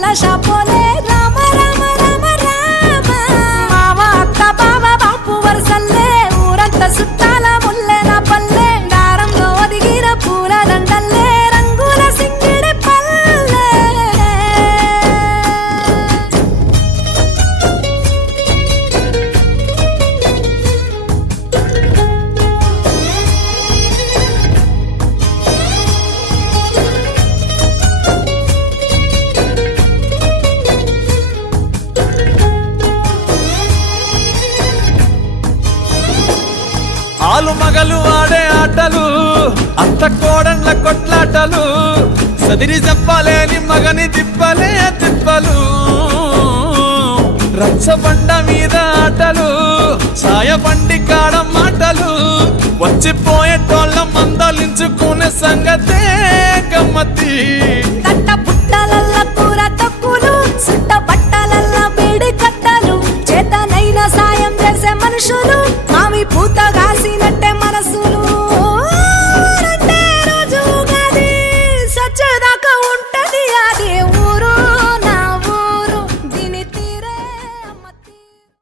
కళ్ళ షాపోలే రామ రామ రామ రామ మామ అత్త బావ బాపు వరసల్లే ఊరంతా సుట్టాల ముల్లెల పల్లె దారంలో ఒదిగిన పూల దండల్లే రంగుల సింగిడి పల్లె ఆలు మగలు ఆడే ఆటలు అత్త కోడళ్ళ కొట్లాటలు సదిరి చెప్పలేని మగని తిప్పలే తిప్పలు రచ్చబండ మీద ఆటలు ఛాయబండి కాడ మాటలు వచ్చిపోయేటోళ్ళ మందలించుకునే సంగతే గమ్మతి కట్ట పుట్టలల్ల కూర తక్కులు సుట్ట బట్టలల్ల వేడి కట్టలు చేతనైన సాయం చేసే మనుషులు